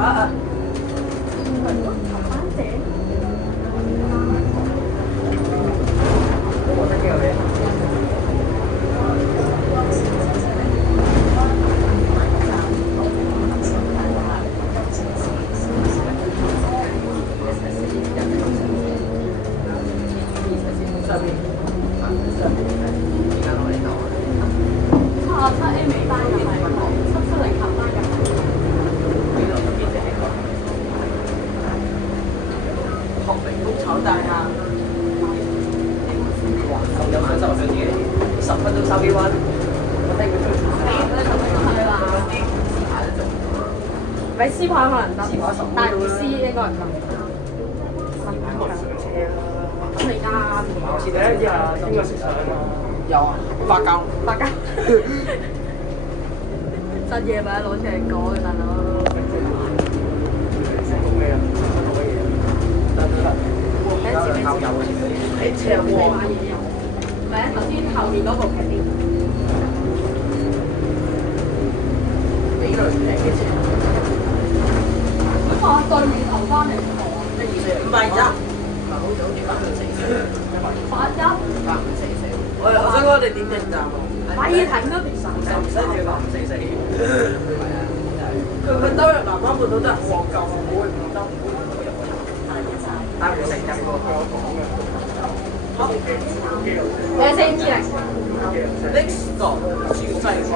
啊！係咯，頭翻正。我覺得幾有味。7A 尾班又係770級班又係。學明豐炒大廈，哇！咁有晚收上自己10分鐘收幾蚊，我聽佢吹水。係嘛？咪絲牌可能得，但係唔絲應該唔得。咁你啱。前第一日邊個食相啊？有啊，發膠。大家真嘢咪攞出嚟講嘅大佬。讀咩啊？讀乜嘢啊？靠右嘅喺車你窩。買嘢有？唔係啊，頭先後面嗰部平啲。幾類平嘅車？哇！對面頭翻嚟喎，520，好似854，81。我想講我哋點訂站啊？買嘢睇都唔使。唔使住854。佢兜入南灣半島真係好戇鳩，我會唔得，但係唔成日個佢有講嘅。你係450。Next stop 轉西灣。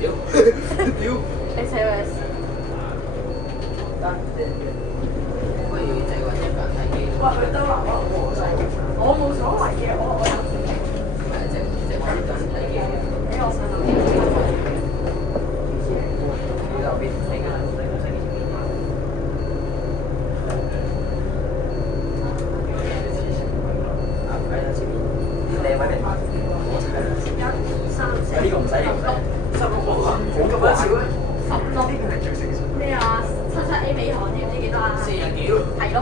屌！你450。不如就揾一個人睇機。哇！佢兜南灣好和細。我冇所謂嘅，我有錢。即揾一個人睇機。俾我上到機。呢度邊睇緊？呢個唔使16啊，好咁樣少咧16。咩啊？77A 尾行知唔知幾多啊？40幾？係咯。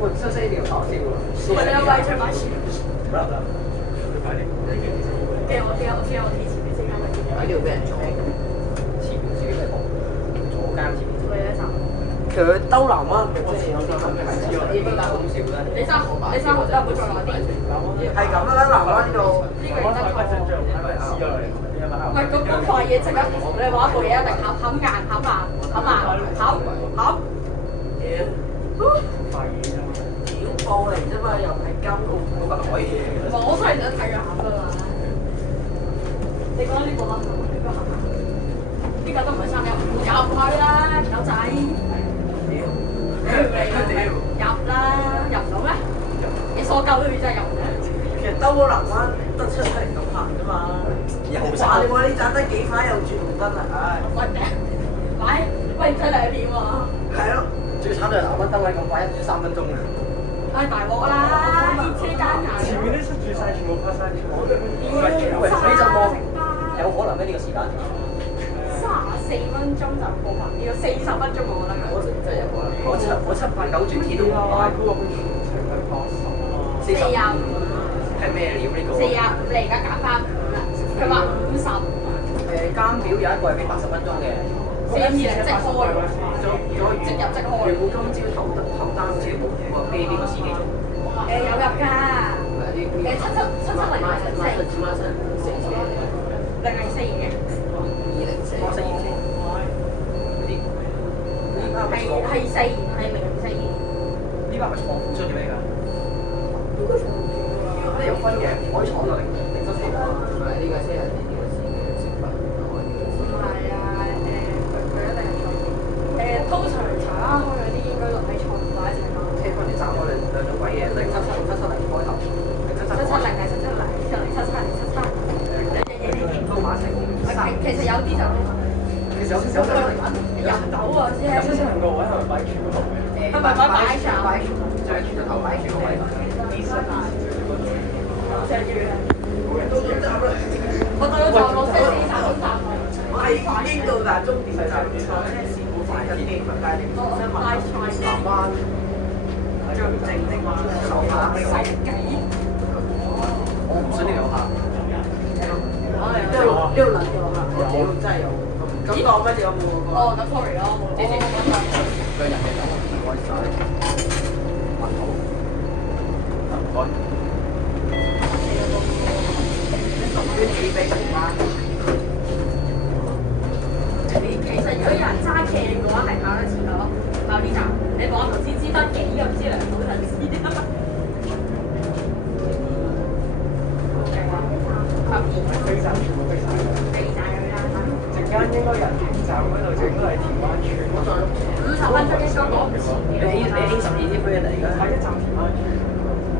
喂，77A 一定要搞笑喎。喂，你有貴出買錢？得唔得？驚我提前你先啱咪？喺呢度俾人撞，前面自己咪講，左間前面。會一集。其實佢兜南灣咪真係有啲咁嘅位置喎。呢邊咁少咧。你生蠔真係唔會再來啲。係咁啦，南灣呢度。呢個認真講。唔係嗰塊嘢即刻，你話一部嘢一定冚硬冚硬冚硬冚。屌布嚟啫嘛，又唔係金嗰個海嘢。我真係想睇佢冚㗎嘛。你覺得呢個啦？呢個冚唔冚？呢個都唔係3入去啦，狗仔。入啦，入唔到咩？你傻鳩裏邊真係入唔到。其實兜個南灣得7零咁行啫嘛。哇！你話呢盞得幾塊又轉紅燈啦，唉。我頂，喂唔使2點喎。係咯，最慘就係南灣燈位咁快，1轉3分鐘啊！唉大鑊啦，熱車間人。前面啲塞住晒，全部拍晒全部。喂，你就望有可能咩呢個時間34分鐘就過埋，要40分鐘我覺得。我真係有可能，我7、8、9轉鐵都唔快。嗰個45係咩料呢個？45你而家減翻5啦，佢話50。監表有一個係俾80分鐘嘅。420即開，即入即開。如果今朝頭單好似冇話俾邊個司機做？有入㗎。77零係定係42嘅？係4係042。呢班係咪錯付出嘅咩㗎？應該錯付出。呢有分嘅，可以闖到0分4啊。唔係呢架車係呢個司機嘅成分，唔係啊，佢一定係錯。通常查開嗰啲應該落喺錯唔到一齊咯。車分你斬開兩種位嘅，077、770開頭，770係770，770，770。都馬程。其實有啲就其實有入唔到喎，只係770個位係咪擺住嗰度嘅？係咪擺場？就係轉頭擺住個位。成日都站啦！我到咗站，我車子站都站。我係已經到達終點站，車時好快一啲，但係南灣最正的樓下呢個，我唔信呢個樓下。呢度撚嘅樓下。真係有，咁講乜嘢有冇嗰個？哦，咁 sorry 咯，我冇。兩人嘅酒，唔該晒。問好，唔該。捐錢俾同媽。其實如果有人揸騎嘅話，係跑得遲咯，跑呢站。你講頭先知得幾咁知兩好陣時。飛曬，全部飛曬。飛曬佢啦！陣間應該人田站嗰度就應該係田灣村。 50分鐘應該講唔遲嘅。你 A12啲飛嚟㗎？係一站田灣村。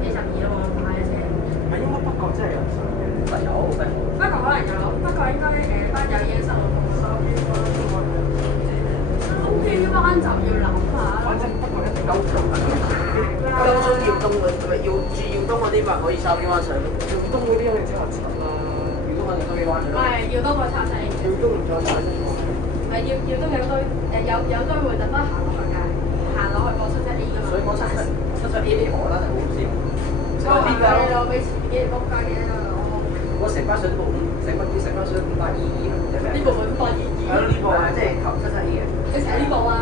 A12咯，快嘅車。唔係應該北角真係有上嘅。有，不過可能有，不過應該班友已經收到風收於灣。收於灣就要諗下。反正北角一定夠長。高中耀東嗰要住耀東嗰啲咪可以收啲灣上。耀東嗰啲一定之後拆啦。耀東我哋收啲灣上。唔係，要多個拆死。耀東唔再拆啫嘛。唔係要都有堆有堆會特登行落去㗎，行落去播出7A㗎嘛。所以講7A 嚟我啦，就好先。我話你攞俾前幾日仆街嘅啦，我成班上都冇，成班上522呢部咪522。係咯，呢部啊，即係求7A嘅。你成呢部啊？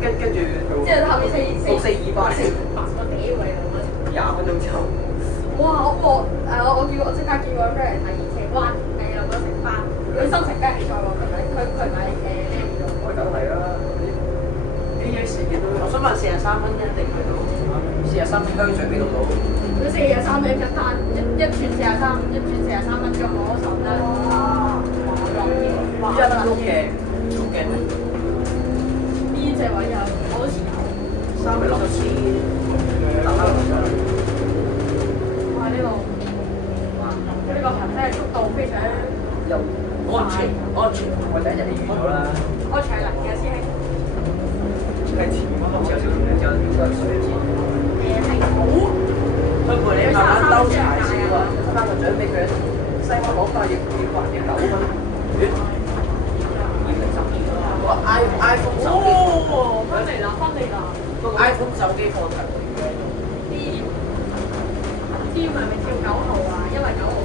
跟住即係後面6428個屌你老母！ 20分鐘之後，哇！我即刻叫個 friend 嚟睇熱車，哇！又覺得成班，佢心情梗係唔錯喎，佢買咩嘢咯？我梗係啦，啲嘢時幾都我想問43蚊一定去到43香水俾到到，佢43蚊一單，一串43，一串43蚊咁攞手啦！哇！一碌嘅，碌嘅咩？呢隻位有好似有。 360打翻落去。哇！呢個行車速度非常又安全，我第一日你預咗啦，安全嚟嘅師兄。係前嗰度有少少有應該係水字。係好。佢陪你慢慢兜柴先喎。頒個獎俾佢，西方講法要9分。我 iPhone 手機，哦，分嚟啦！個 iPhone 手機課題。添係咪跳9號啊？因為9號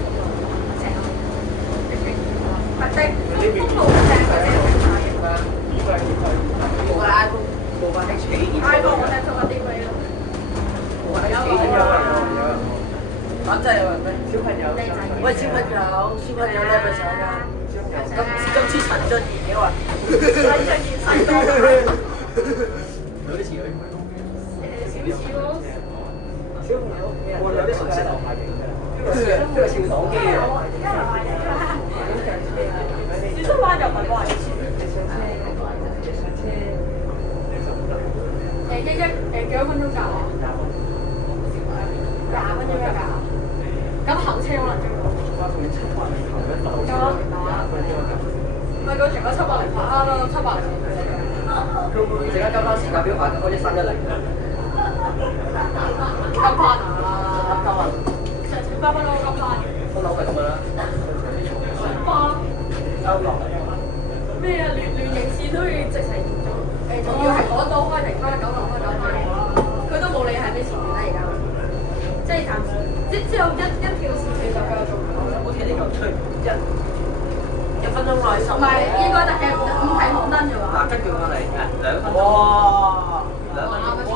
成日特的封路正佢哋好睇啊！冇個 iPhone，冇個 H 幾點！iPhone 我聽咗啲鬼咯。冇個 H 幾點有人反正有人咩？小朋友。喂，小朋友你係咪想㗎？今次陳俊賢嘅話，細個有啲似佢。少少咯。小朋友，我有啲熟悉流派嘅。呢個笑黨機啊！小西灣又唔係話幾多分鐘㗎？20分鐘一架。咁行車可能最多。唔係佢全部780拍咯，780。佢會唔會陣間跟翻時間表排開1310？跟翻啊！8分鐘跟翻。分樓係咁㗎啦。花歐樓咩啊？聯營線都要直情做仲要係港島開停翻，九龍開九翻，佢都冇理係咩時段啦而家。即係暫時，之後一條線你就繼續做唔到啦。好似你咁吹1分鐘內10。唔係應該得嘅，唔係紅燈嘅話。嗱，跟住我嚟2分鐘。哇2分鐘。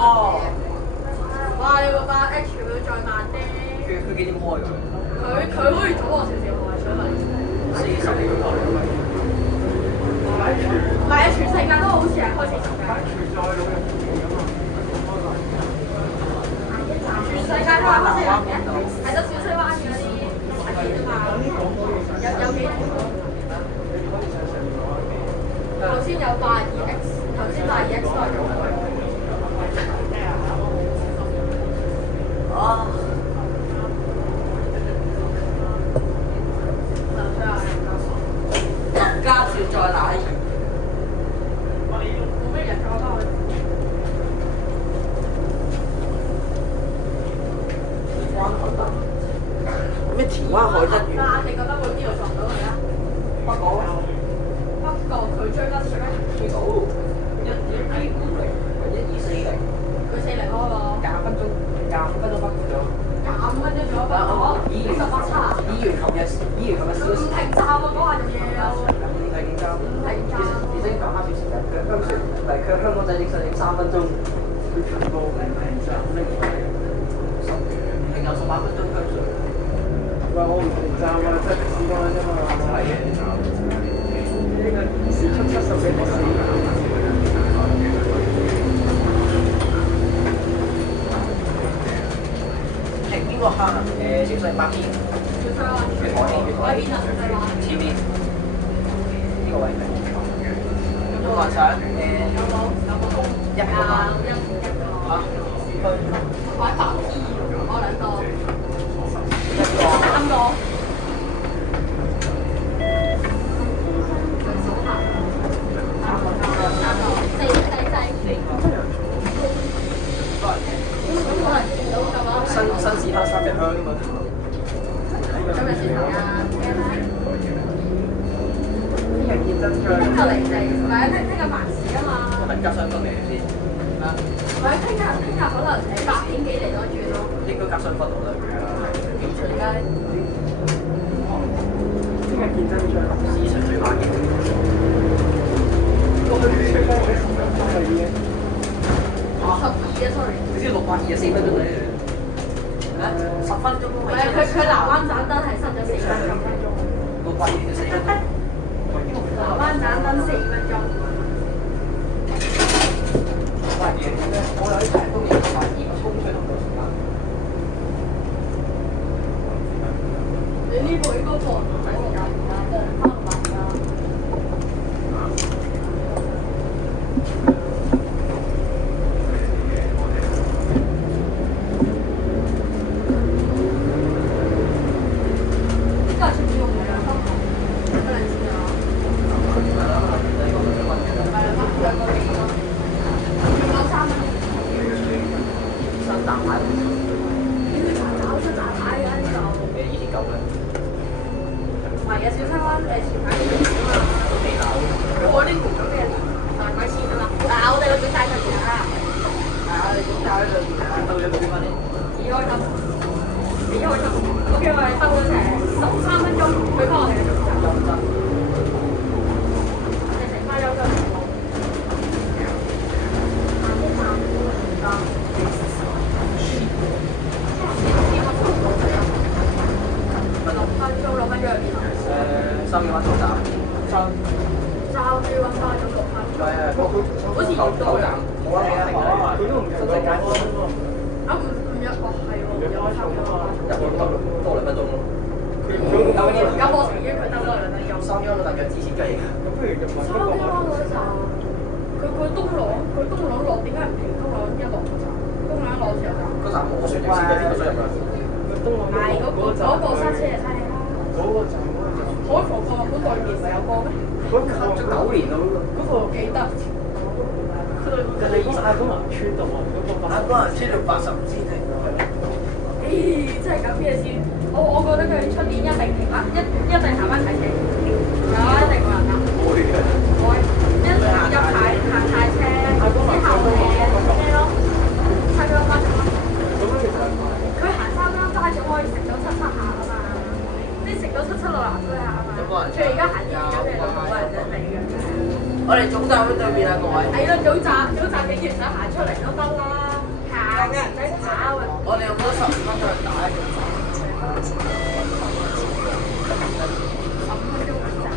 哇！你個8 H 會再慢啲。佢幾點開㗎？佢好似早我少少，我係想問。 40幾個鐘。唔係啊，全世界都好似係開始做㗎。全世界都係開始行嘅，係得小西灣嘅嗰啲實驗啊嘛。有幾條？頭先有82X，頭先82X都係咁開。啊！家住在哪兒？冇咩人坐翻去。咩田灣海德園？你覺得會邊度撞到佢啊？北角。北角佢追得最咩？追到11250或124零。佢4零開喎。25分鐘北咗。25分鐘左右北角，18差。議員琴日試咗。唔停站喎，嗰下仲要。係點解？個坑啊？小西北邊，小西灣。月台邊，月台喺邊啊？小西灣。前面呢個位係有冇幻想？有冇？有冇？一個啊，坑。一個。嚇？我喺白衣，我兩個。一個。三個。新市灘三隻香啊嘛。今日先嚟啊！聽日見真章。聽日嚟唔係啊？聽日萬事啊嘛。係夾雙分嚟先。唔係聽日可能8點幾嚟多轉咯。應該夾雙分好啦。點隨街？聽日見真章。市場最慢嘅。我去出街嘅時間都係已經。 12啊，sorry。你知620 4分鐘嚟嘅。10分鐘都未。唔係佢南灣盞燈係塞咗4分鐘。620就4分鐘。南灣盞燈4分鐘。我有啲成都要620衝出咁多時間。你呢部應該放唔到㗎，放唔翻㗎。我哋總站喺對面啊，各位。係咯，早站你要唔使行出嚟都得啦，行嘅唔使跑啊。我哋用咗15分鐘去打一個站。15分鐘揾站。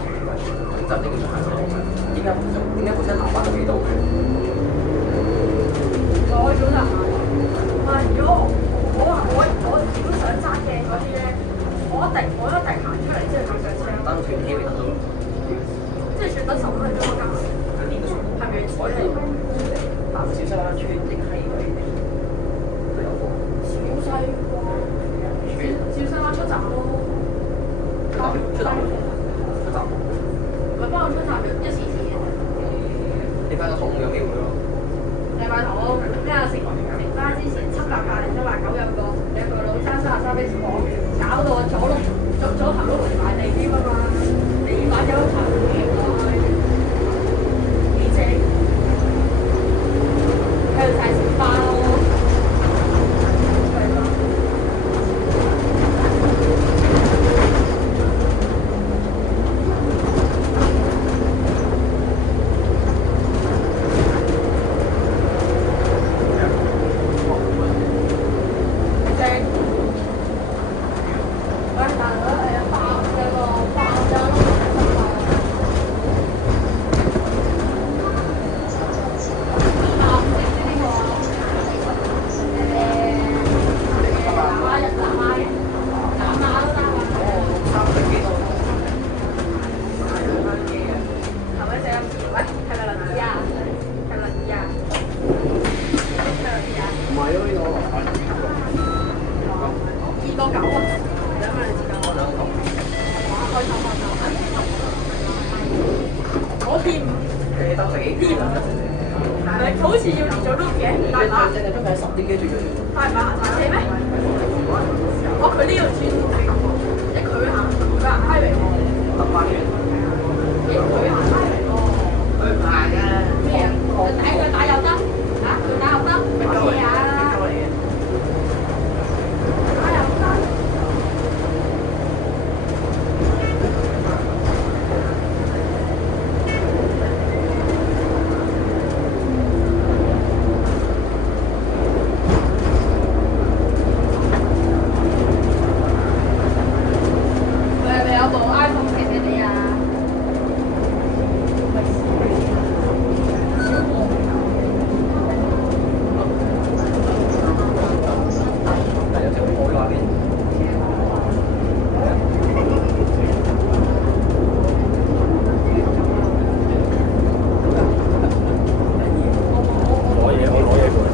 總站呢個行程，點解本身南灣都幾多嘅？我早站行。如果我如果想揸嘅嗰啲咧，我一定行出嚟之後搭上車。等團添咪得咯。即係算得15分鐘嗰間，係咪坐嚟？南小西灣村定係嗰啲都有個。小西灣。小西灣出站咯。出站。咪幫我出站一時時嘅。禮拜堂有機會咯。禮拜堂咩啊？食翻之前780、789有個老生33俾我搞到我左行都唔埋地添啊嘛！你買咗行幾耐？幾正？喺度睇食花咯。啲機轉嘅。係咪行斜咩？哦，佢呢度轉係咁喎，即係佢行 highway 喎。特翻轉。咦？佢行 highway 喎。佢唔係嘅。咩啊？佢打右燈嚇？佢打右燈乜嘢啊？打右燈。佢係咪有部 iPhone 俾你啊？係有隻好嘅畫面。我攞嘢過嚟。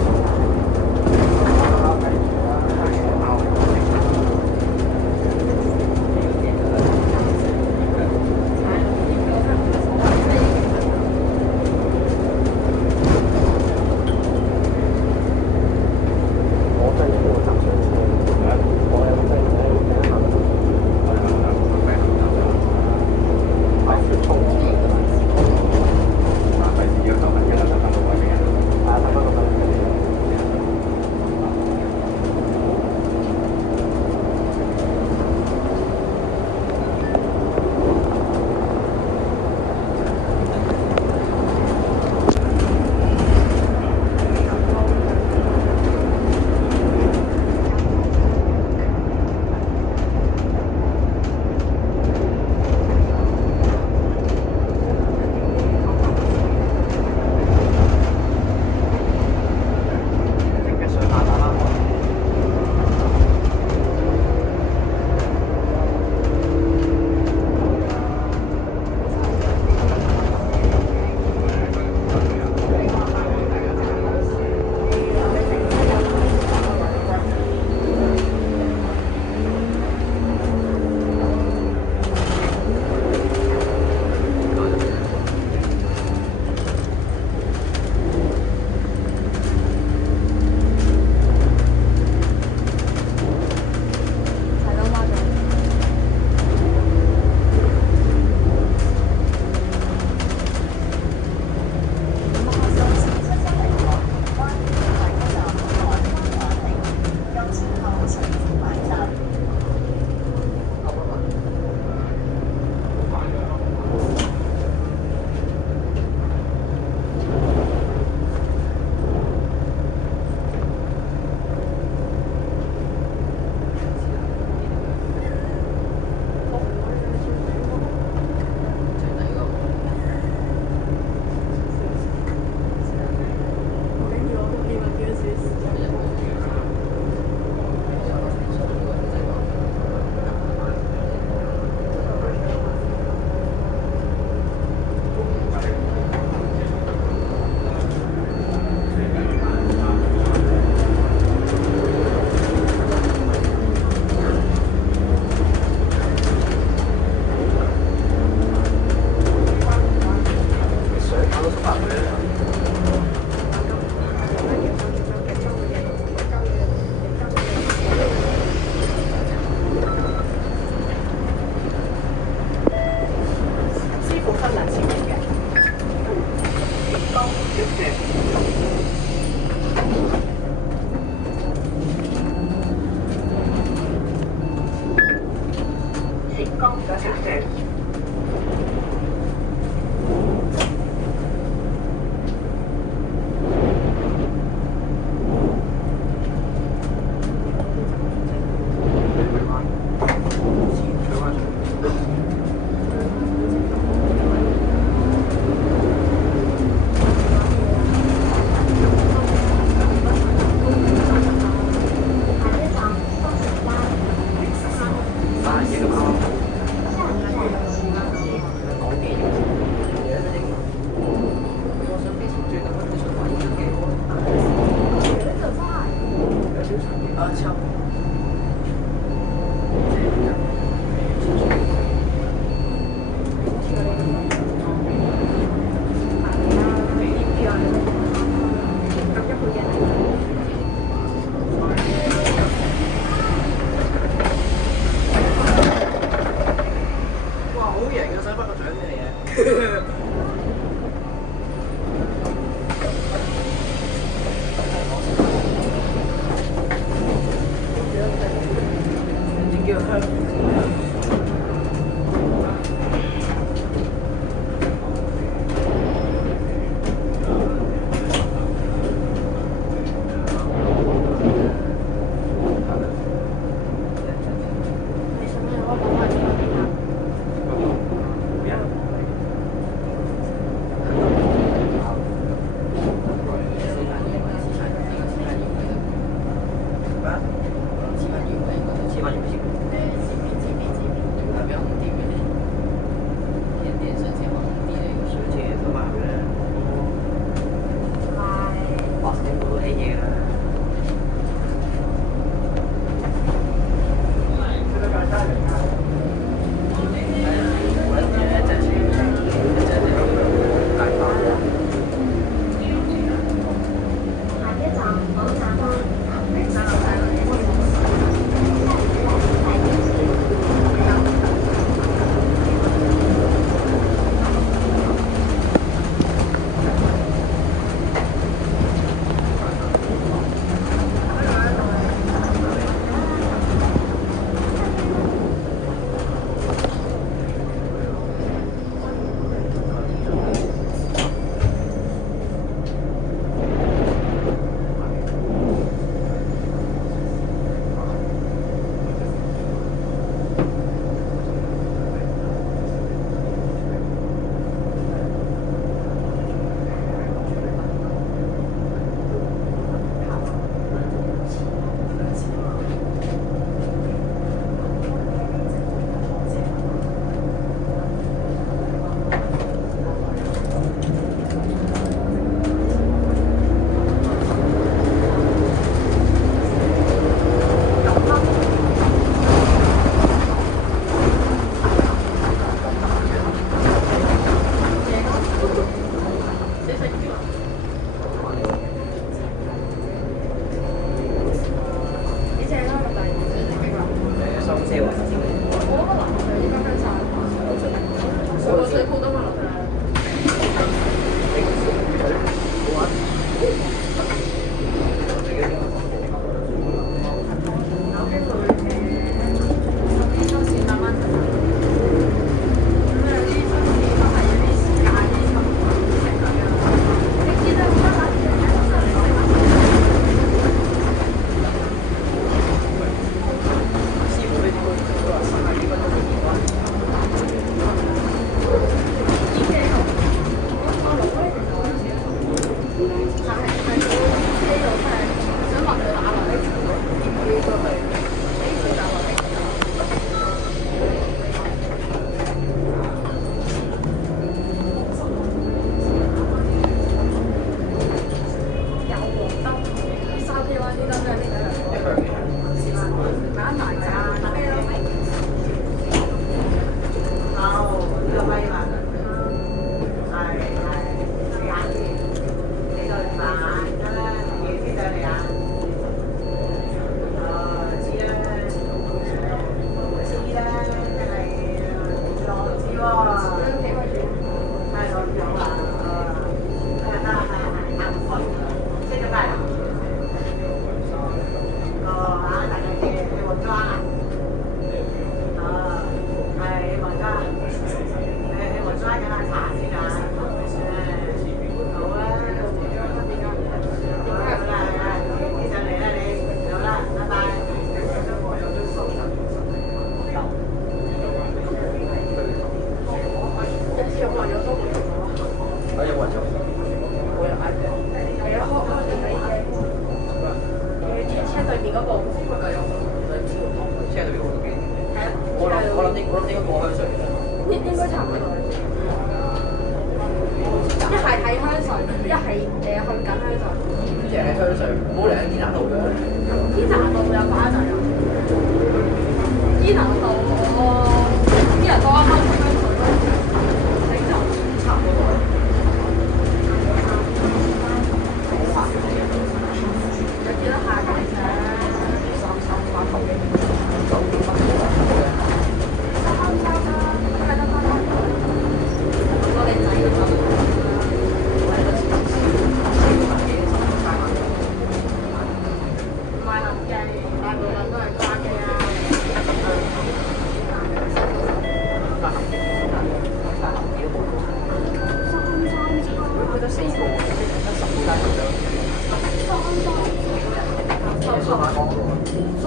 叫香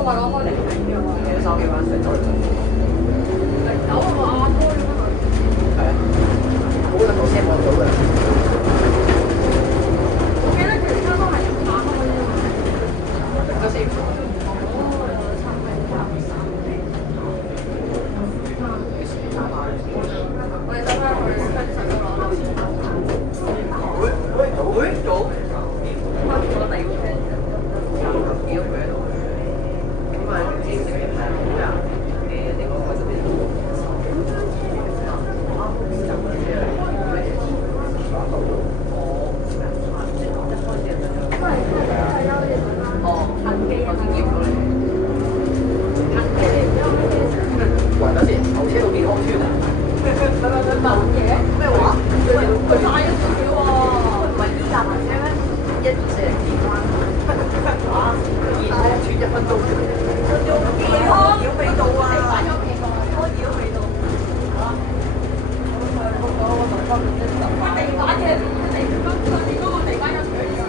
數碼港開零幾嘅喎，幾多手幾蚊成咗嚟09個亞多啫嘛佢。係啊，好嘅部車冇到嘅。我記得佢哋差唔多係500蚊啫嘛。嗰時我哋走翻去跟上嗰攞樓錢。早，翻咗第二個車。幾多佢喺度？咁啊，自己食嘅係咩啊？你嗰個咩？哦，我先驗到你。喂，等先，頭車到健康村啊？乜嘢？咩話？佢快咗少少喎。唔係依架車咩？124零健康。啊！健康村1分鐘。健康妖味道啊！快咗幾個？開妖味道。地板嘅地嗰個地板有幾多？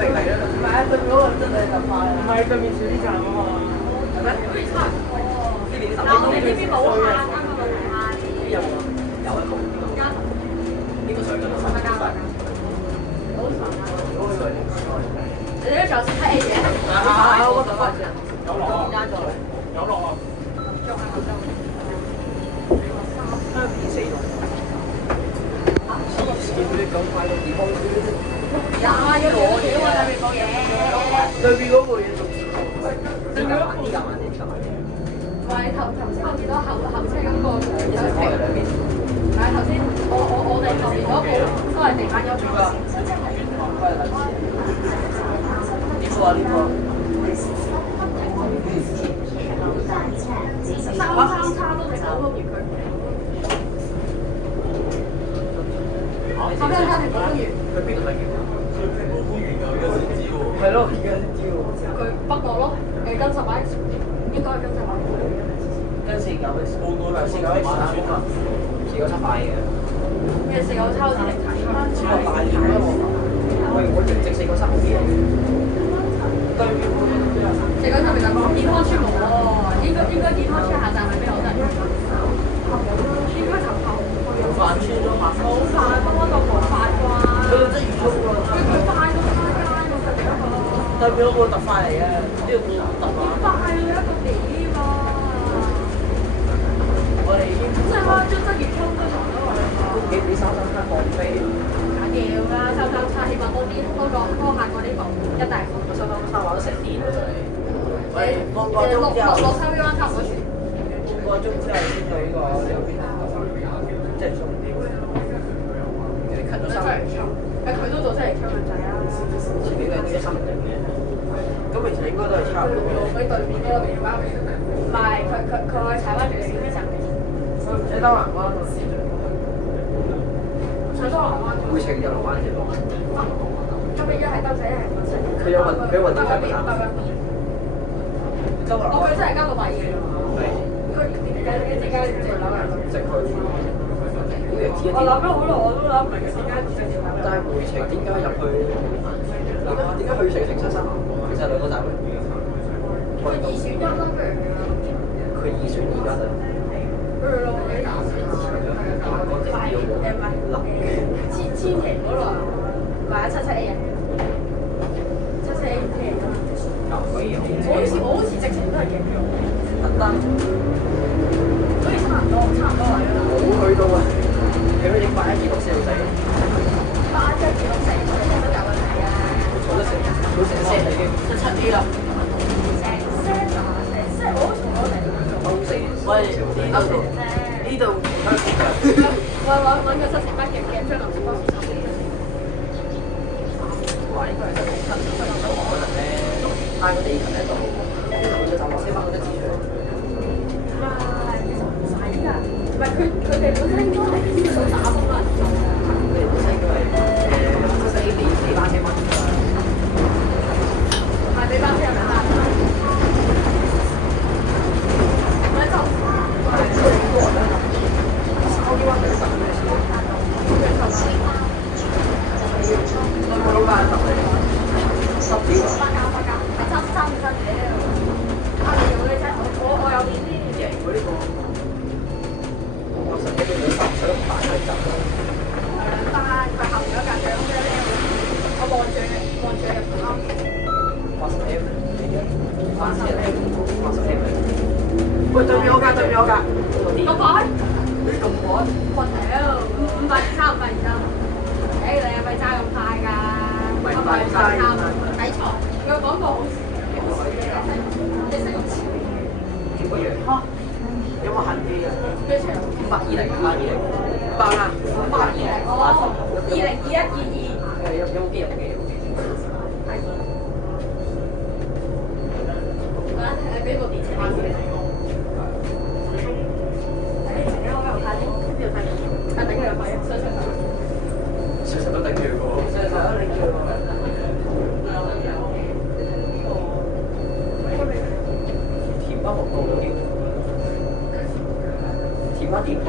明嚟啦！唔係啊，對面嗰個真係就快啦。唔係對面小啲站啊嘛。係咩？好似差唔多。呢邊但我哋呢邊冇限啊嘛，問題係。有冇啊？有一個。加十。呢個上緊啦。加加。好長啊！如果佢你都仲有7A嘅？我就發現。有落啊！加咗。有落啊！4度。見佢哋咁快到健康村。有幾多啊？對面冇嘢。對面嗰個嘢仲對面慢啲㗎，慢啲，慢啲。唔係頭先我見到後車嗰個一齊開嘅兩邊。係頭先我哋後面嗰部都係地板有咗。呢個啊呢個。三叉都停到公園區。後邊係停到公園。佢邊度嚟嘅？係咯，而家先知喎。佢北角咯，跟10位，應該係跟10位。跟496 X，496 X 打工啊，497快嘅。咩497好似停產㗎？超過大年啦我。我直497好啲嘢。對面497咪就健康村冇喎，應該健康村下站係咩好得？應該頭頭。飯村咯，冇飯，多個冇飯啩。佢真係預咗喎。佢快到花街喎，佢哋嗰個。對面嗰個特快嚟嘅，呢個冇特快。快到一個點啊！我哋已經即係話將質熱衝都撞到我哋。都幾俾337放飛。緊要㗎，337起碼多行過呢步一定。我337玩咗成年啦，真係。喂，半個鐘落之後，落收呢灣差唔多全。半個鐘之後先去呢個邊度？即係重點。你 cut 咗3日。佢都做出嚟槍嘅仔啊！前幾個人都130嘅。咁其實應該都係差唔多。比對面嗰個地方唔係佢柴灣仲要少啲站。唔使兜南灣喎。上多南灣。會程就南灣啫。咁你一係兜仔，一係唔使。佢有運動場㗎。周南灣。佢真係交到米嘅。係。佢點解直樓係直去。我諗咗好耐，我都諗唔明點解直接樓。但係回程點解入去？點解去程停7三？其實2個站嘅。佢2選1啦，不如。佢2選2㗎啦。不如咯，你打算千祈唔好來，買77A 啊，77A 平㗎嘛。我好似直情都係幾用，特登。所以差唔多位啦。冇去到啊！你去影816細路仔。8126成，我哋都有問題啊。坐得成set 已經17A 啦。成 set 啊，成 set 我都從來未4呢度揾個7成班夾將臨時幫手抽嘅。話應該係得7可能咧，帶個地勤喺度，佢就落車翻嗰啲紙出嚟。其實唔使㗎，唔係佢哋本身應該係知道打工人做㗎。佢哋本身應該係7A 俾班車掹㗎。係俾班車人打。我老闆10嚟，10點啊！8加，係真嘅。喂，對面嗰間，對面嗰間。咁快？你咁趕？我屌，523，523。誒，你係咪揸咁快㗎？唔係523睇錯，個廣告好似你識用錢？點個樣？嚇？有冇痕機啊？幾錢520，520，包啦。520，哦，202122。有冇機？有冇機？係。誒，俾部電池你先。誒，陣間我喺度睇，邊度睇？啊，頂佢入去，上上上。成日都頂住喎。成日都頂住喎。甜不學到嗰啲，甜不甜佢。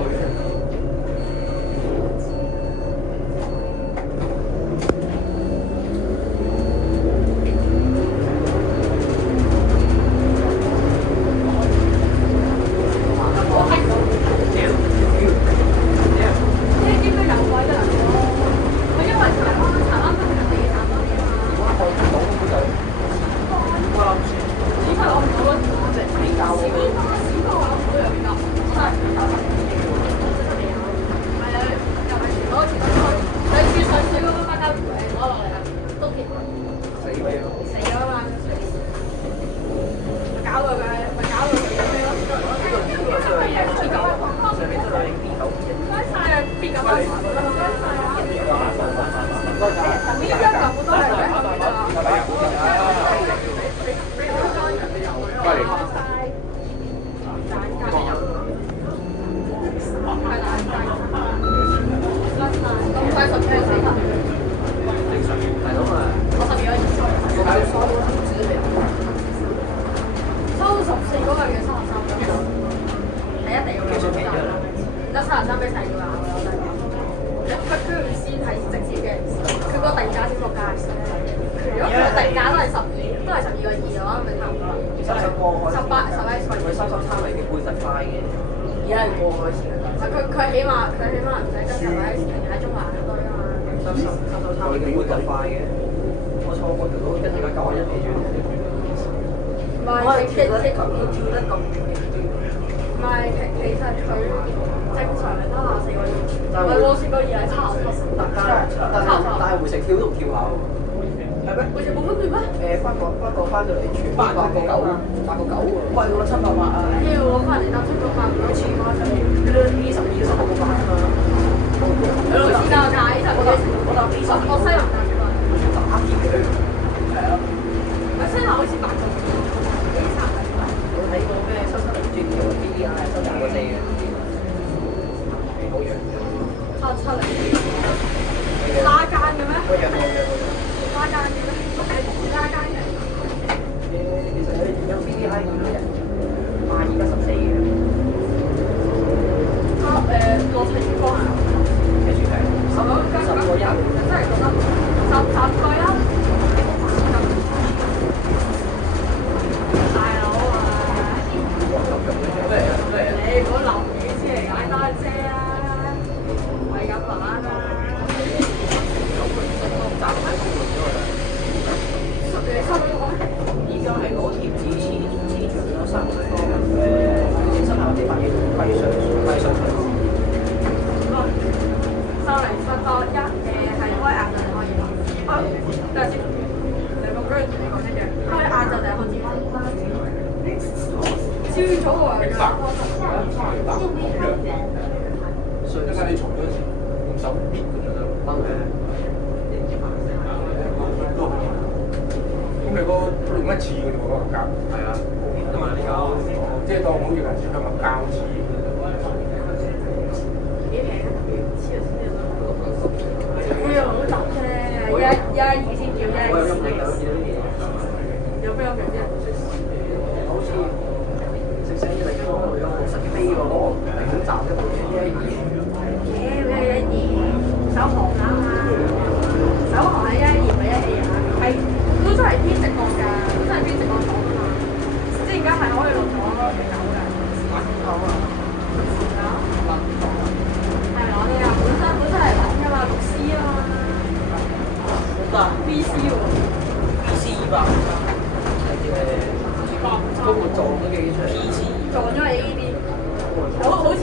撞咗你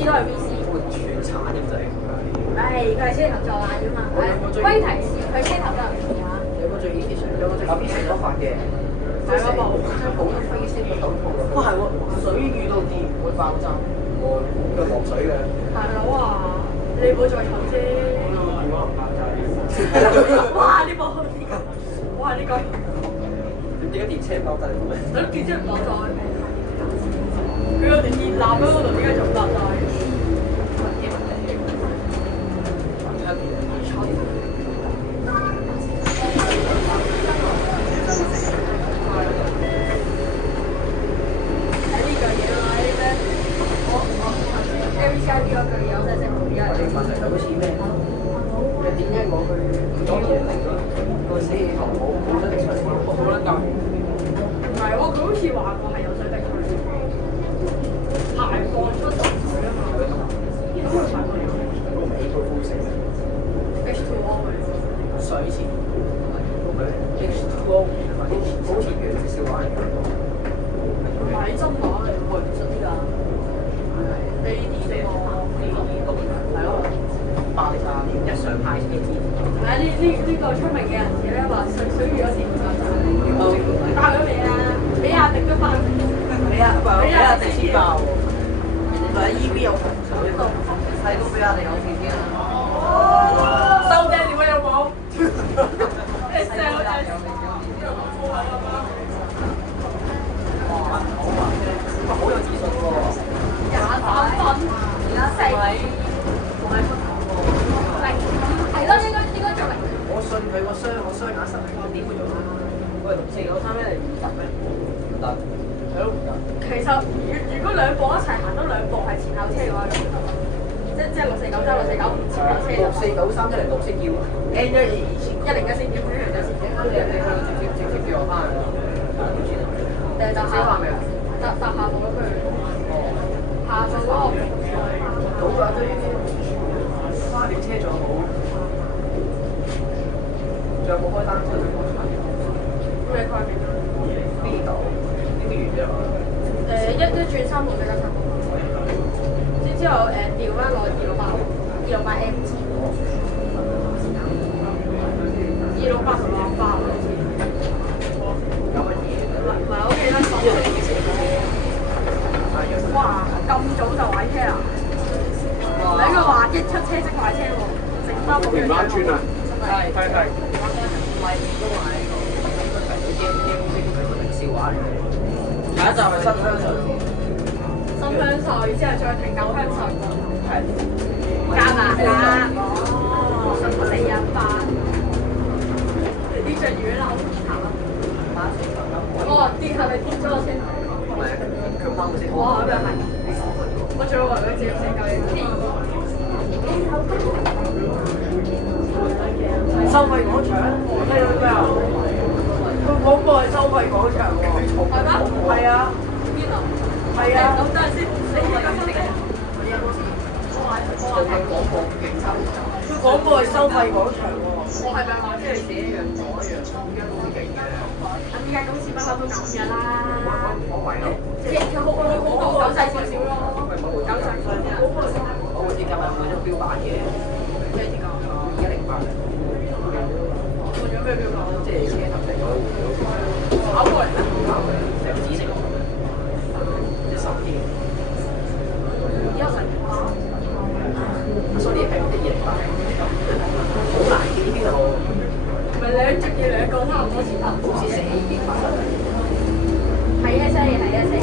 次都係 VC。全產咁滯。係，佢係車頭座眼㗎嘛。威提示佢車頭都係唔㗎。有冇最 efficient？有冇最 efficient 嗰塊嘅？係嗰部。將普通飛先個手套。哇係喎，水遇到電唔會爆炸。我腳落水嘅。大佬啊，你唔好再嘈先。哇！呢部呢個，哇呢個。點解電車唔落得嚟嘅？你電車唔落載。佢有條電纜喺嗰度，點解仲唔落載？問題就好似咩？你點解我去當嘢個死氣頭冇得出嚟？我好撚夠。唔係喎，佢好似話過係有水滴出嚟，排放出水啊嘛。咁佢排放咗個尾佢灰色。H2O 嘅水錢。H2O 好似原子笑話嚟嘅。唔係真話嚟喎，唔信呢㗎。呢啲啫喎。係咯，爆炸日常派呢啲。呢個聰明嘅人士咧話水遇咗電爆炸。爆咗未啊？比亞迪都爆。比亞迪先爆喎。唔係 EV 有洪水啊嘛，係都比亞迪有事先啦。收爹點解有冇？SLS。好有自信喎。23分。4，仲係分0，係咯，應該做0。我信佢個雙眼實力，點會做啊？喂，493咩嚟？50咩？唔得，係咯唔得。其實如果兩部一齊行多兩部係前後車嘅話，咁就得。即係6493、6495前後車就。6493一嚟綠色叫N120141014叫咩樣先？直接叫我翻去啦。就下下咪就下部咯，佢下部嗰個。好啊，對花鳥車仲有冇？仲有冇開單車去廣場？咩概念啊？呢度呢個圓啫嘛。一轉3部即刻差唔多。之後調翻落268M。268同168好似。有乜嘢？唔係，我記得哇！咁早就買車啦？你應該話一出車即買車喎，成包保養獎喎。係。唔係都買呢個，笑話嚟嘅。下一站係新香水。新香水之後再停舊香水。係。加拿大。哦，418。呢隻魚柳茶。哦，跌係咪跌咗個先？唔係，佢啱先。哇！咁又係。我仲以為佢自己寫舊嘢。收費廣場？咩咩啊？佢廣播係收費廣場喎。係咩？係啊。邊度？係啊。咁等陣先，你而家收幾？佢廣播係收費廣場喎。我係咪話即係自己一樣左一樣，依家好勁嘅。咁依家公司不嬲都咁嘅啦。我為咯。即係佢好狗細少少咯。狗細少啲啊。我好似今日換咗標板嘅。咩啲講2108。換咗咩標板？即係車頭成個跑過嚟啦。成紫色，即係10啲。所以係108，好難嘅呢條路。咪兩個差唔多錢啊？好似400。係啊，犀利係啊，犀利。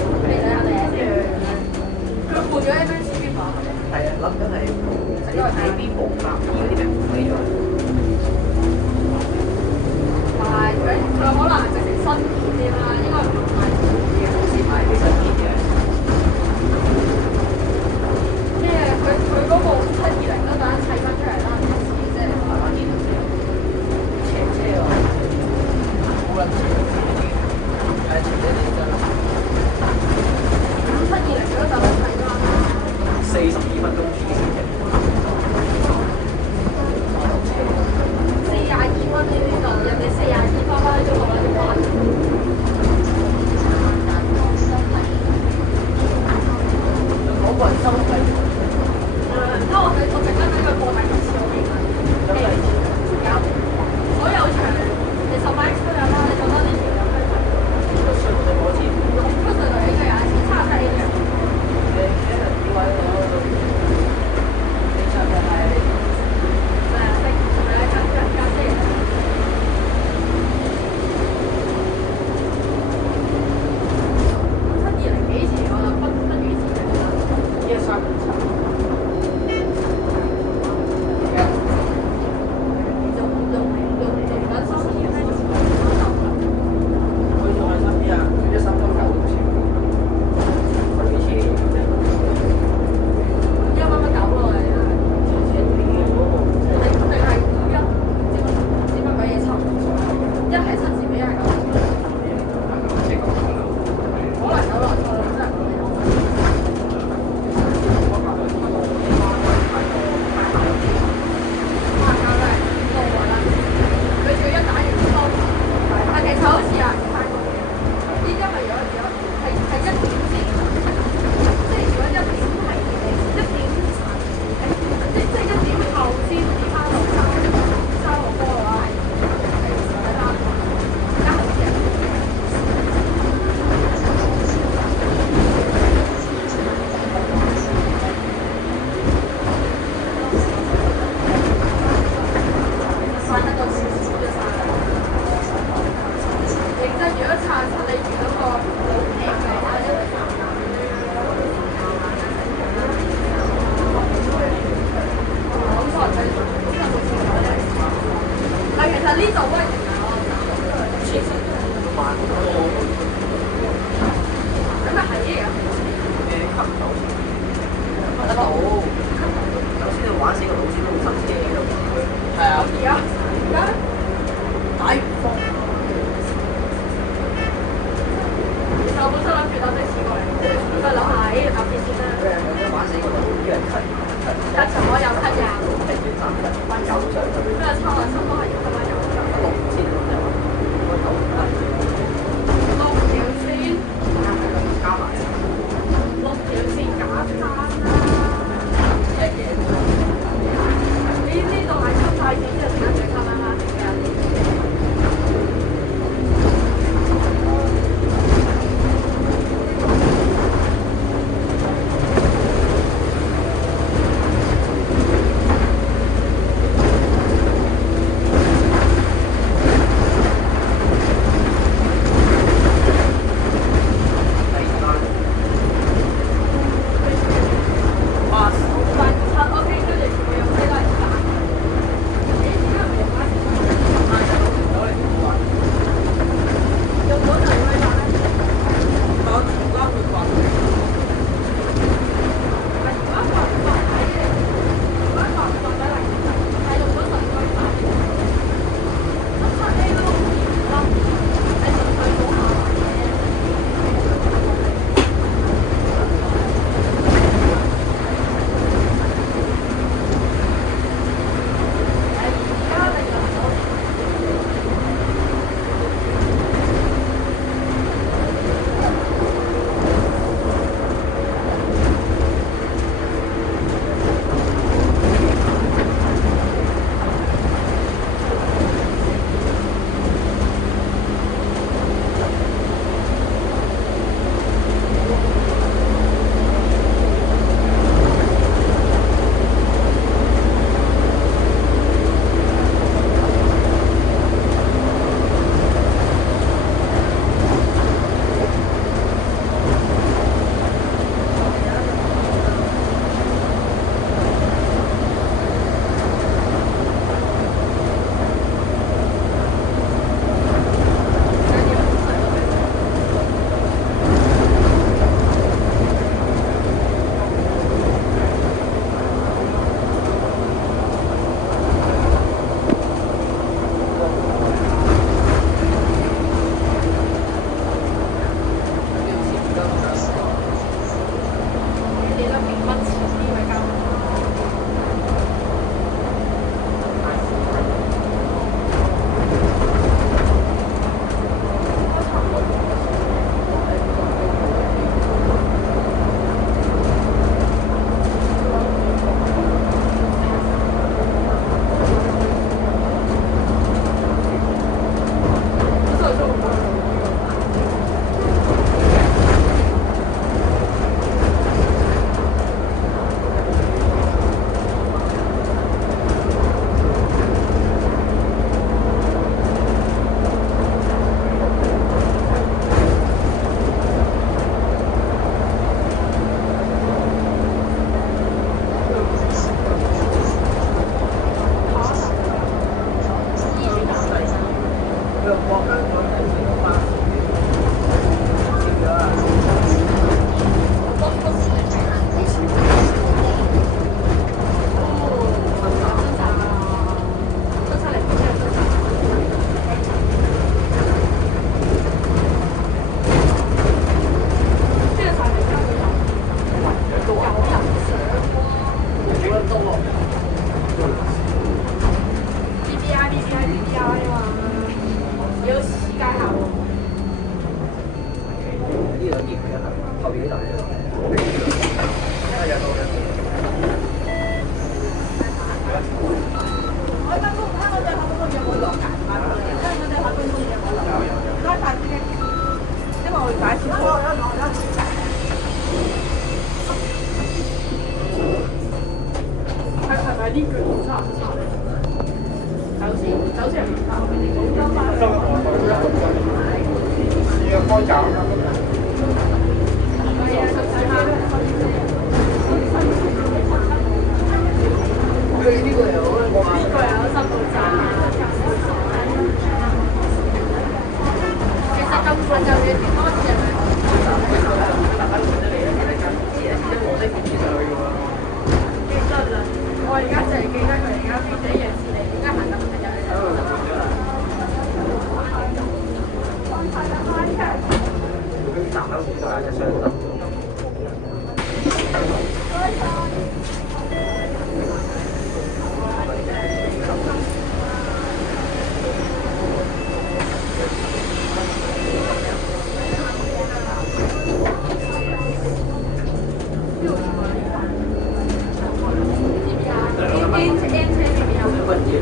後邊幾大啊？因為我哋第一次過。係咪呢句唔差唔差？走先係唔差。試下開閘。呢個有10步站。其實咁近就要點多次係咪？我而家就係記得佢而家邊隻樣似你，點解行咁近入嚟就站喺度打隻雙燈。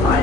係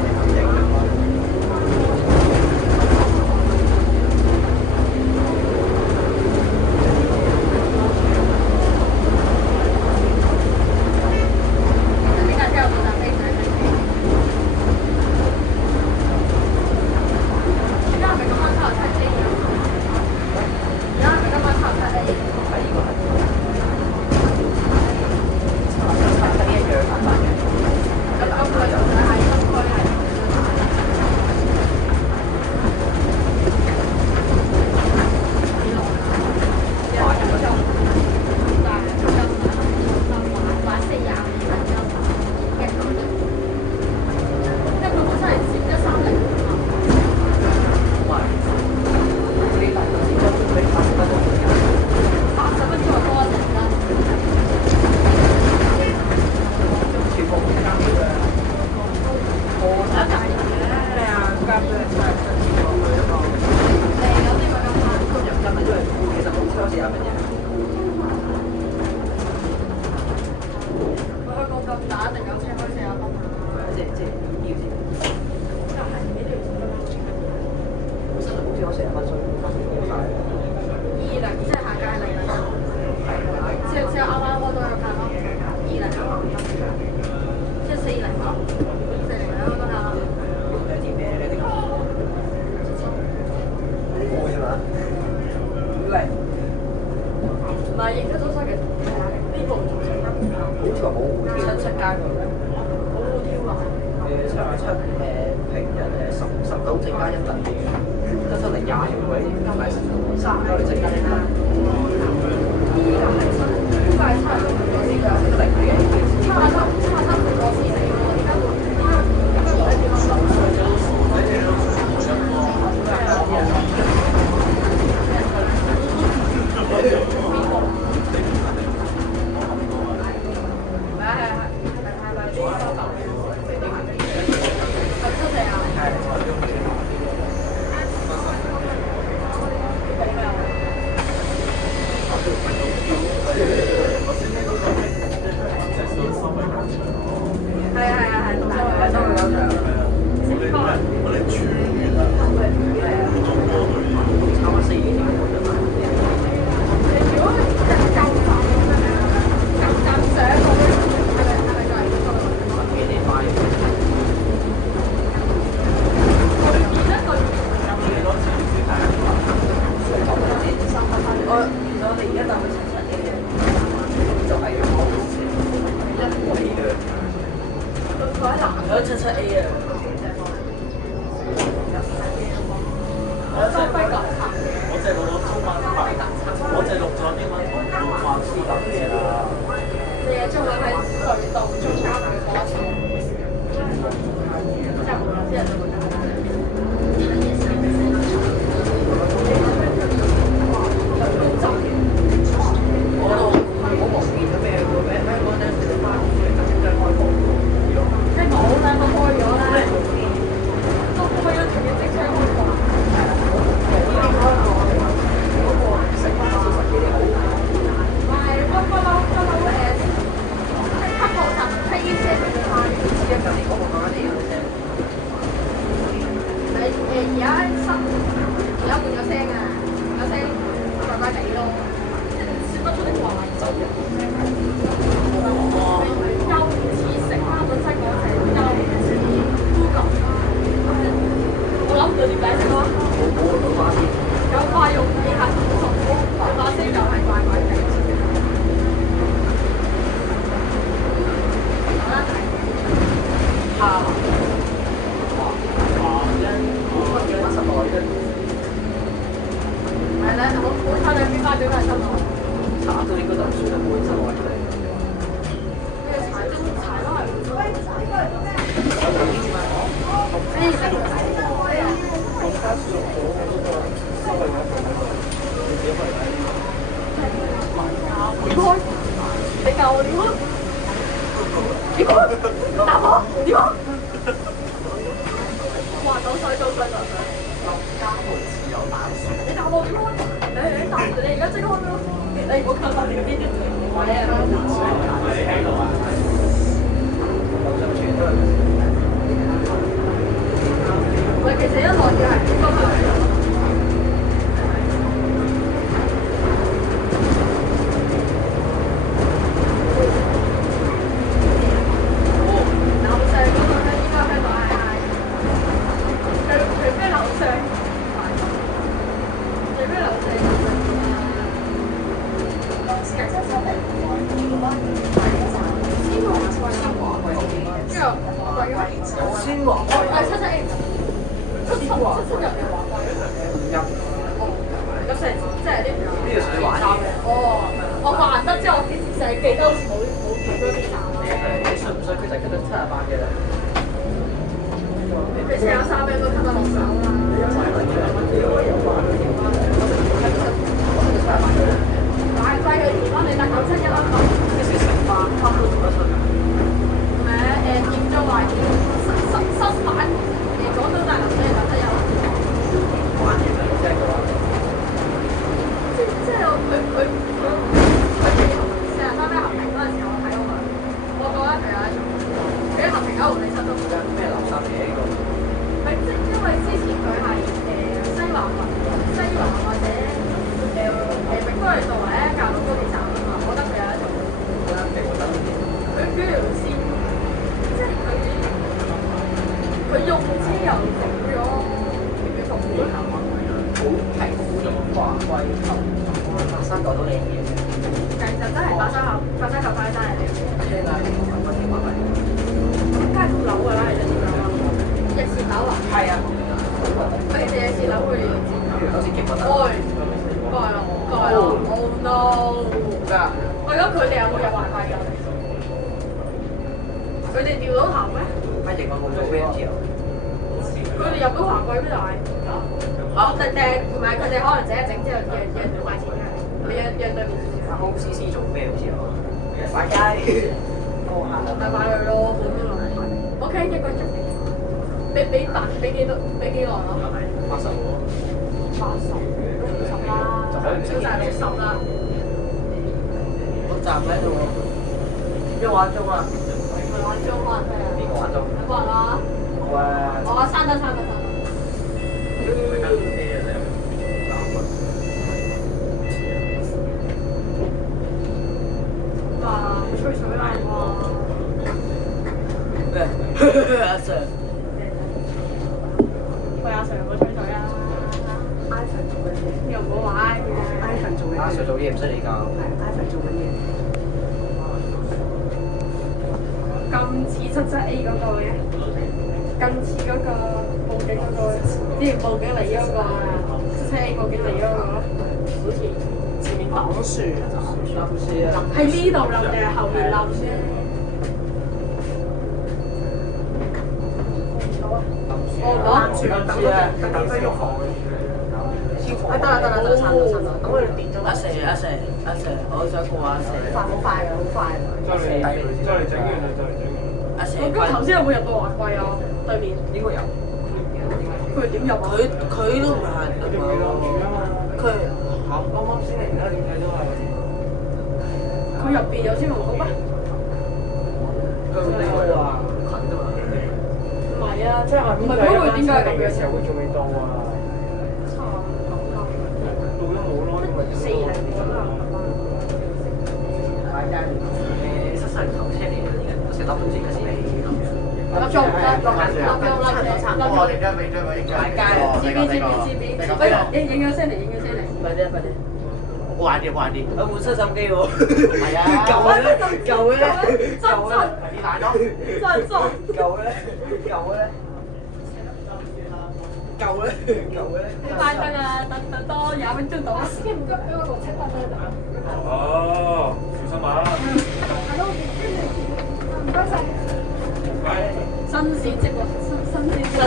你教我點啊？點啊？答我點啊？哇！走水！你答我點啊？你答你而家即刻開咯！你唔好靠近呢啲位啊！喂，其實一來要係今日。喺呢度冧定係後面冧先？得啦，差唔多。咁我哋電咗。阿 Sir，我想過阿 Sir。快好快嘅，好快。再嚟整完啦，阿 Sir，咁頭先有冇入到華貴啊？對面應該有。佢點入啊？佢都唔係佢啱啱先嚟啦，點睇都係。佢入邊有天龍谷咩？佢哋話近啫嘛。唔係啊，即係下邊第一間車嚟嘅時候，佢仲未到啊。差唔多。到咗冇咯，因為4:00啦。大家失勢頭車嚟嘅，都食得半隻嘅先。我哋而家未將佢影緊街。影咗先嚟。快啲。壞啲，佢換新手機喎。係啊，舊嘅咧，爛咗。真。舊嘅咧。夠咧，夠咧。快燈啊！等多20分鐘到。司機唔該俾我6七8分鐘。哦，小心啊！唔該晒。新鮮即骨，新鮮即骨。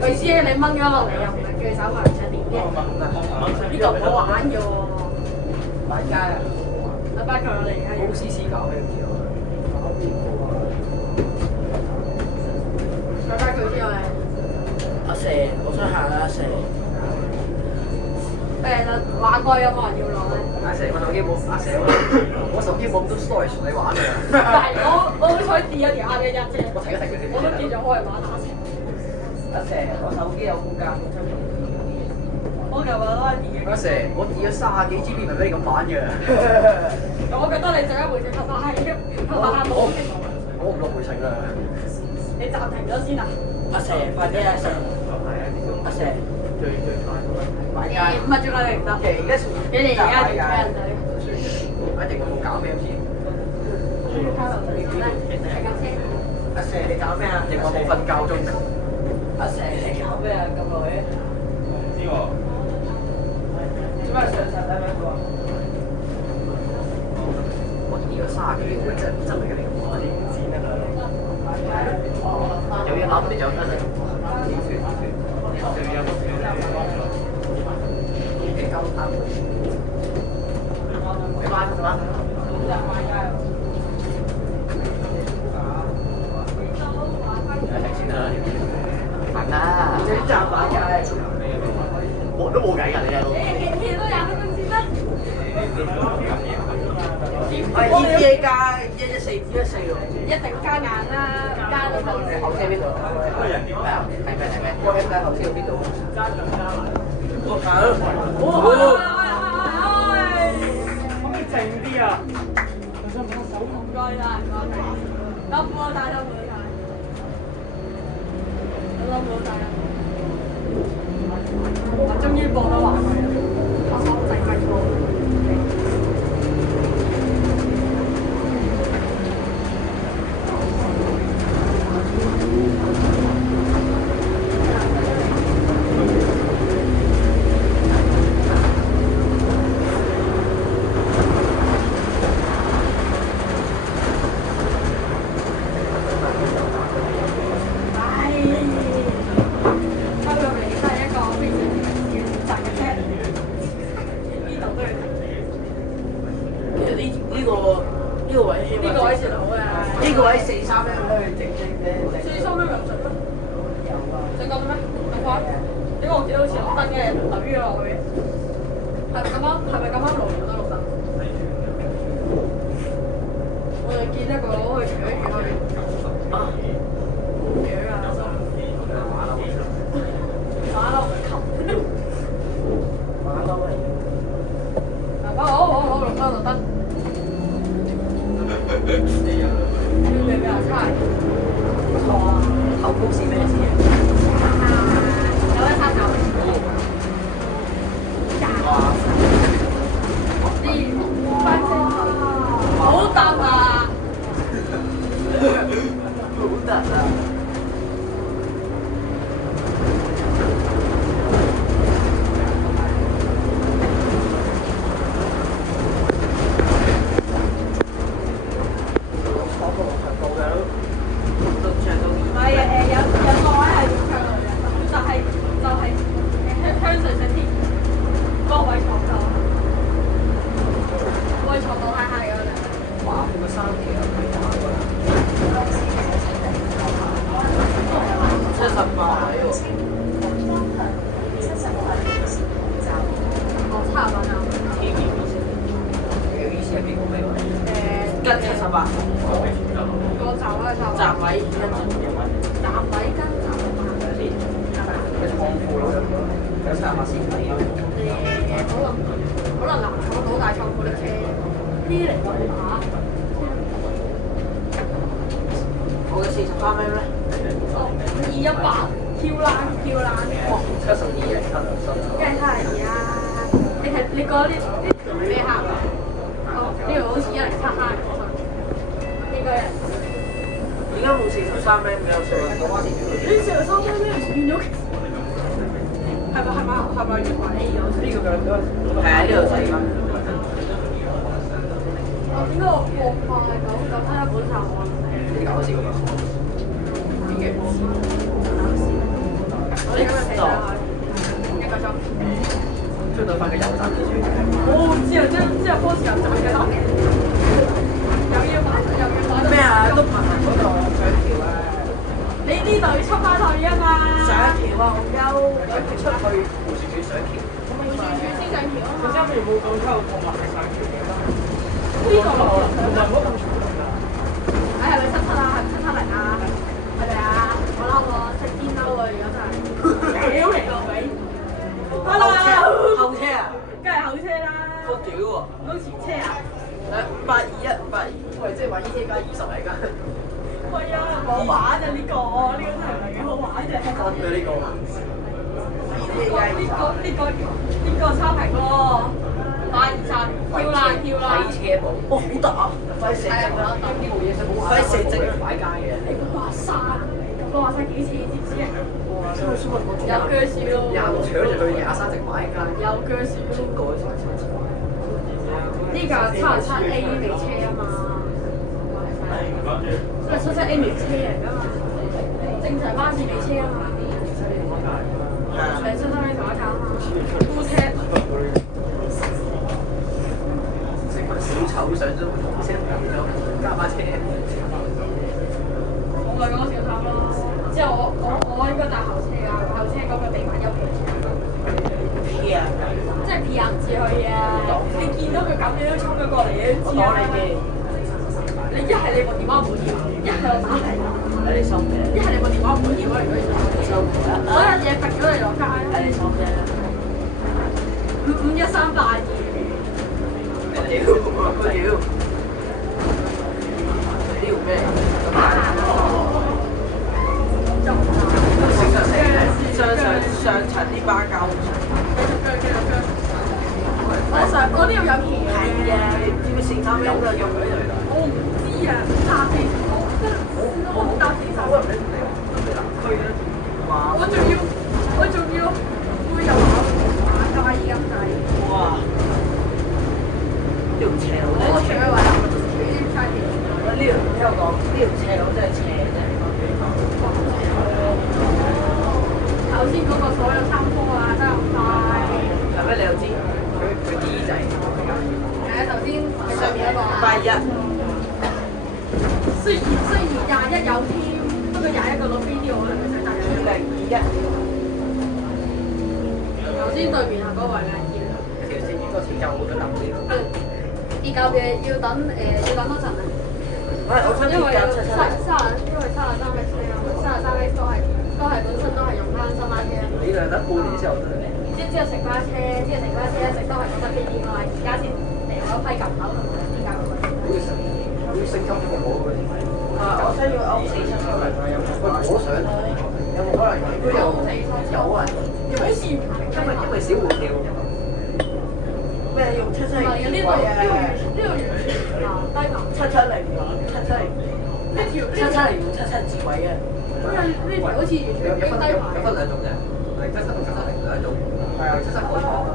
佢知你掹咗落嚟又唔係鋸手埋上面嘅，呢個唔好玩嘅喎。玩街啊！阿爸佢嚟而家冇 CC 搞咩唔知啊？阿爸佢邊個咧？阿蛇，我想行啦，阿蛇。玩過有冇人要攞咧？阿蛇，我手機冇，阿蛇我手機冇咁多 storage 你玩嘅。但係我好彩跌咗條啱嘅一啫，我睇一睇佢先。我都跌咗開馬打先。阿蛇，我手機有空間，我琴日都係跌咗。阿蛇，我跌咗30幾 GB 咪俾你咁玩嘅。我覺得你上一回程拍拍係冇。我唔錄回程啦。你暫停咗先啊！阿蛇，快啲啊！阿蛇，阿蛇，最快玩街。唔係最快你唔得。其實而家你哋而家點睇人哋？一定冇搞咩先。阿蛇，你搞咩啊？你我冇瞓覺中。阿蛇，你搞咩啊？咁耐嘅？唔知喎。做咩上曬睇咩個？我跌咗30幾，真係嘅你咁玩，你唔知咩啦？有嘢諗你就得啦。幾鳩膽？你玩乜嘢？行啦！整集玩嘅，我都冇計㗎，你睇到。你都20分鐘先得。EVA 加114114喎。一定加硬啦，加到到。你後車邊度？係啊，睇咩？我喺後車邊度？我行。可唔可以靜啲啊？唔該啦，唔該。得唔得？得唔得？我終於播到話佢啦，我手仔咪錯。呢個位算好嘅。呢個位43咧，去整43咩咁準咩？整咁咩？咁快？點解我見到好似綠燈嘅等於落去？係咪咁啱？係咪咁啱路冇得綠燈？我哋見一個佬去搶住去。啊！搶啊！馬騮擒。馬騮嚟。好，綠燈綠燈。你俾人猜錯啊！頭公司咩事啊？有得參考。好答啊！好得啊！可能南廠好大倉庫的車，呢嚟運馬。我嘅43咩咩？哦，218跳欄。哇，72嘅梗係72啦！你覺得呢條咩黑啊？哦，呢條好似1077黑嘅，應該係。而家家冇43咩？沒有水。你43咩變咗？係咪越華 A 咗？呢個嘅都係啊，呢度洗㗎。點解我國化係9睇下本集啊？幾搞笑㗎！啲嘢搞笑。我哋今日睇咗1個鐘。追到翻個油站嘅書。哦，之後波士油站嘅啦。又要買咩啊？都爬嗰度上橋啊！你呢度要出翻去啊嘛？上橋啊！我休出去護士處上橋。護士處先上橋啊嘛。佢真係冇講溝同埋係上橋嘅啦。呢個同埋唔好咁長㗎。係咪77啊？係咪770啊？係咪啊？我嬲喎，食煎嬲喎，而家真係。屌嚟個尾！後車啊！梗係後車啦。我屌喎！唔通前車啊？ 821，822，喂，即係話依車加20嚟㗎。係啊，冇玩啊呢個真係幾好玩啫。講到呢個，呢個差評喎，823跳啦！飛車部，哇好得啊！快射正啦！呢部嘢真係好快射正擺街嘅。話晒幾次知唔知啊？哇！真係舒服過有腳少，26搶住去23直擺街。有腳少。個呢架77A 尾車啊嘛，因為77A 尾車嚟㗎嘛，正常巴士尾車啊嘛，77A 同一架啊嘛，烏車。食埋小丑上咗紅車入咗加把車。我咪講小丑咯，之後我應該搭後車啊，後車嗰個地板有P 啊！即係騙住佢啊！你見到佢咁樣衝咗過嚟，你都知啦。你一係你部電話唔滿意，一係我打嚟。你收咩？一係你部電話唔滿意，我如果要收咩？所有嘢揈咗你落街。你收咩51382。屌！屌咩？上層啲巴膠。我呢度有皮嘅。係啊，知唔知430有啦，有佢嚟啦。我唔知啊，搭430，我冇搭430。我仲要會有馬街咁滯。哇！呢條斜路真係我除咗話呢啲差別。呢條聽我講，呢條斜路真係斜啫。頭先嗰個所有3科啊，真係唔快。係咩？你又知？佢 D 仔。係啊，頭先上面嗰個啊。821。雖然21有添，不過21個攞邊啲我可能唔使帶。2021。頭先對面係嗰個係咩？條線應該前就冇咗搭啲咯。跌舊嘅要等多陣啊。我親因為自夾因為33X 啊，33X 都係本身都係用翻新馬車。呢兩得半年之後真係。之後城巴車一直都係覺得邊啲我係而家先嚟嗰批舊樓同埋啲舊嘅。好似升級咗好多嗰啲。我想要歐47出嚟，喂，我想有冇可能應該有有啊，因為小蝴蝶。咩用770幾位啊？呢度完全低能。770呢條770 770字位啊！呢條好似完全有分兩種嘅，係770同770兩種，係啊，77嗰廠啊，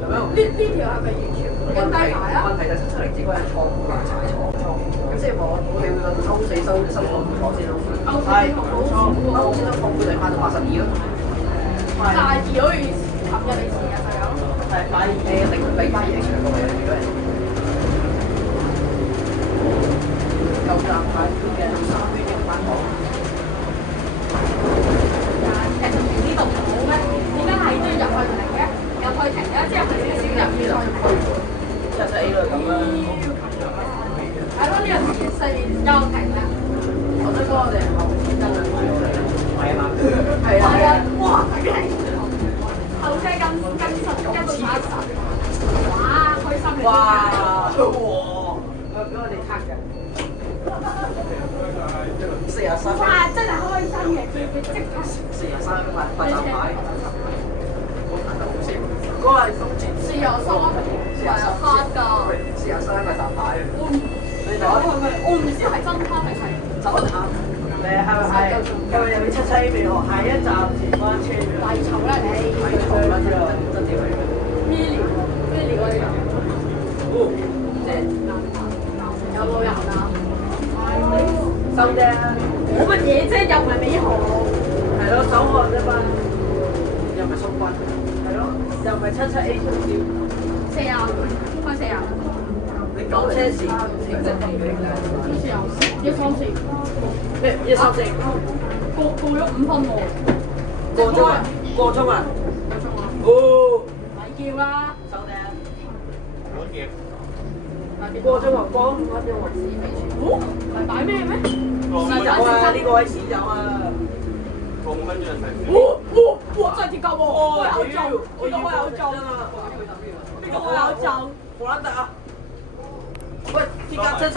咁樣。呢條係咪完全跟低牌啊？問題就770只嗰間倉庫難踩廠，咁即係我哋會揾歐4收廠庫先咯。係歐4收倉庫就翻到82咯。82好似琴日你試啊，係啊。係82比82長過嘅，如果係舊站牌嘅3邊嘅翻廠。其實呢度唔好咩？點解係都要入去停嘅？入去停嘅，之後係少少入邊再去。77A 都係咁啦。係咯，呢個細面又停啦。我想講我哋後天真係係啊嘛。係啊。係啊！哇！後車跟實跟到打實。哇！開心嚟㗎。哇！俾我哋卡嘅。43。哇！真係開心嘅，即刻。43八站牌。嗰個係東捷。43㗎。43八站牌。我唔知係真卡定係走一站。係咪？今日又要7-7 未喎？下一站前灣車。大籌啦你。大籌啦，真係咩料？咩料啊呢個？有冇人啊？收啫。冇乜嘢啫，又唔係美豪。係咯，手汗啫嘛。又唔係縮骨。係咯，又唔係77A 促銷。40，開40。你講車時成績點嘅？好似有134。咩？134。過咗5分喎。過鐘啊！過鐘啊！哦。咪叫啦。收嗲。我嘅過鐘啊！過5分鐘喎。哦，唔係擺咩咩？試酒啊！呢個位試酒啊！過5分鐘就食。哇！真係鐵甲喎！我有做，呢個我有做，呢個我有做。荷蘭特啊！喂，鐵甲真。